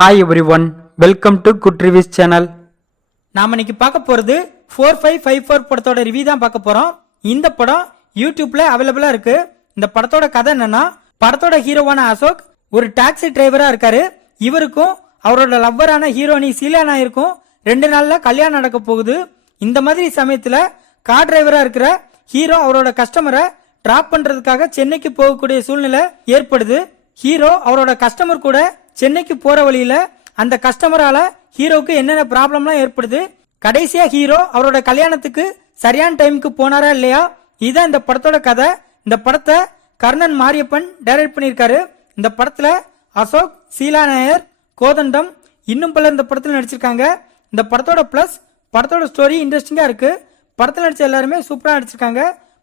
Hi every one, welcome to good reviews channel. நாம இன்னைக்கு பார்க்க போறது 4554 படத்தோட ரிவ்யூ தான் பார்க்க போறோம். இந்த படம் யூடியூப்ல அவைலபிளா இருக்கு. இந்த படத்தோட கதை என்னன்னா, படத்தோட ஹீரோவான அசோக் ஒரு டாக்ஸி டிரைவரா இருக்காரு. இவருக்கும் அவரோட லவ்வரான ஹீரோனி சீலானா இருக்கும் 2 நாள்ல கல்யாணம் நடக்க போகுது. இந்த மாதிரி சமயத்துல கார் டிரைவரா இருக்கிற ஹீரோ அவரோட கஸ்டமரை டிராப் பண்றதுக்காக சென்னைக்கு போகக்கூடிய சூழ்நிலை ஏற்படுது. ஹீரோ அவரோட கஸ்டமர் கூட சென்னைக்கு போற வழியில அந்த கஸ்டமரால ஹீரோக்கு என்னென்ன ப்ராப்ளம்லாம் ஏற்படுது, கடைசியா ஹீரோ அவரோட கல்யாணத்துக்கு சரியான டைமுக்கு போனாரா இல்லையா, இதுதான் இந்த படத்தோட கதை. இந்த படத்தை கர்ணன் மாரியப்பன் டைரக்ட் பண்ணியிருக்காரு. இந்த படத்துல அசோக், சீலா நாயர், கோதண்டம் இன்னும் பலர் இந்த படத்துல நடிச்சிருக்காங்க. இந்த படத்தோட பிளஸ் படத்தோட ஸ்டோரி இன்ட்ரெஸ்டிங்கா இருக்கு. படத்துல நடிச்ச எல்லாருமே சூப்பரா நடிச்சிருக்காங்க.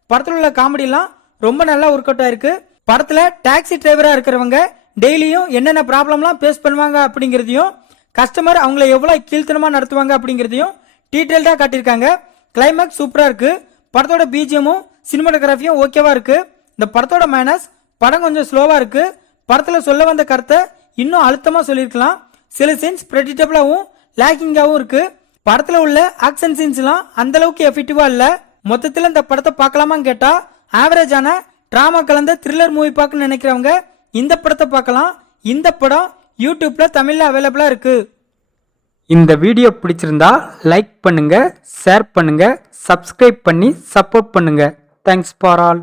படத்துல உள்ள காமெடி எல்லாம் ரொம்ப நல்லா ஒர்க் அவுட் ஆயிருக்கு. படத்துல டாக்ஸி டிரைவரா இருக்கிறவங்க டெய்லியும் என்னென்ன ப்ராப்ளம்லாம் ஃபேஸ் பண்ணுவாங்க அப்படிங்கிறதையும், கஸ்டமர் அவங்கள எவ்வளவு கீழ்த்தனமா நடத்துவாங்க அப்படிங்கிறதையும் டீடைல்டா காட்டியிருக்காங்க. கிளைமேக்ஸ் சூப்பரா இருக்கு. படத்தோட பிஜிஎமும் சினிமாட்டோகிராஃபியும் ஓகேவா இருக்கு. இந்த படத்தோட மைனஸ் படம் கொஞ்சம் ஸ்லோவா இருக்கு. படத்துல சொல்ல வந்த கருத்தை இன்னும் அழுத்தமா சொல்லியிருக்கலாம். சில சீன்ஸ் பிரெடிக்டபிளாவும் லேக்கிங்காவும் இருக்கு. படத்துல உள்ள ஆக்ஷன் சீன்ஸ் எல்லாம் அந்த அளவுக்கு எஃபெக்டிவா இல்ல. மொத்தத்துல இந்த படத்தை பார்க்கலாமான்னு கேட்டா ஆவரேஜான டிராமா கலந்த த்ரில்லர் மூவி பார்க்கணும்னு நினைக்கிறவங்க இந்த படத்தை பார்க்கலாம். இந்த படம் யூடியூப்ல தமிழ்ல அவைலபிளா இருக்கு. இந்த வீடியோ பிடிச்சிருந்தா லைக் பண்ணுங்க, ஷேர் பண்ணுங்க, சப்ஸ்கிரைப் பண்ணி சப்போர்ட் பண்ணுங்க. Thanks for all.